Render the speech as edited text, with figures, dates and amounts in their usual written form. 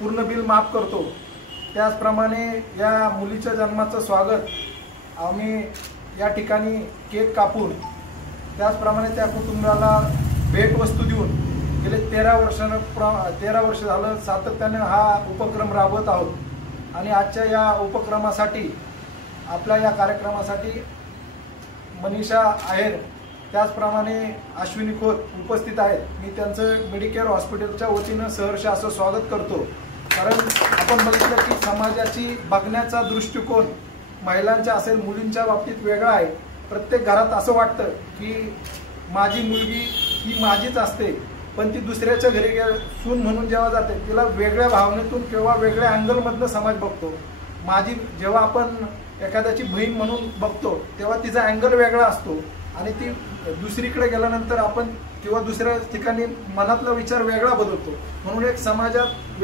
पूर्ण बिल माफ करतो। त्याचप्रमाणे या मुलीच्या जन्माचं स्वागत आम्ही या ठिकाणी केक कापून, त्याचप्रमाणे त्या कुटुंबाला भेटवस्तू देऊन गेले 13 वर्ष झालं सातत्याने हा उपक्रम राबवत आहोत। आणि आजच्या या उपक्रमासाठी, आपल्या या कार्यक्रमासाठी मनीषा आहेर, त्याचप्रमाणे अश्विनी खोत उपस्थित आहेत। मी त्यांचं मेडिकेअर हॉस्पिटलच्या वतीनं सहर्ष असं स्वागत करतो। कारण आपण बघितलं की समाजाची बघण्याचा दृष्टिकोन महिलांच्या असेल मुलींच्या बाबतीत वेगळा आहे। प्रत्येक घरात असं वाटतं की माझी मुलगी ही माझीच असते, पण ती दुसऱ्याच्या घरी सून म्हणून जेव्हा जाते तिला वेगळ्या भावनेतून किंवा वेगळ्या अँगलमधनं समाज बघतो। माझी जेव्हा आपण एखाद्याची बहीण म्हणून बघतो तेव्हा तिचा अँगल वेगळा असतो आणि ती दुसरीकडे गेल्यानंतर आपण किंवा दुसऱ्या ठिकाणी मनातला विचार वेगळा बदलतो। म्हणून एक समाजात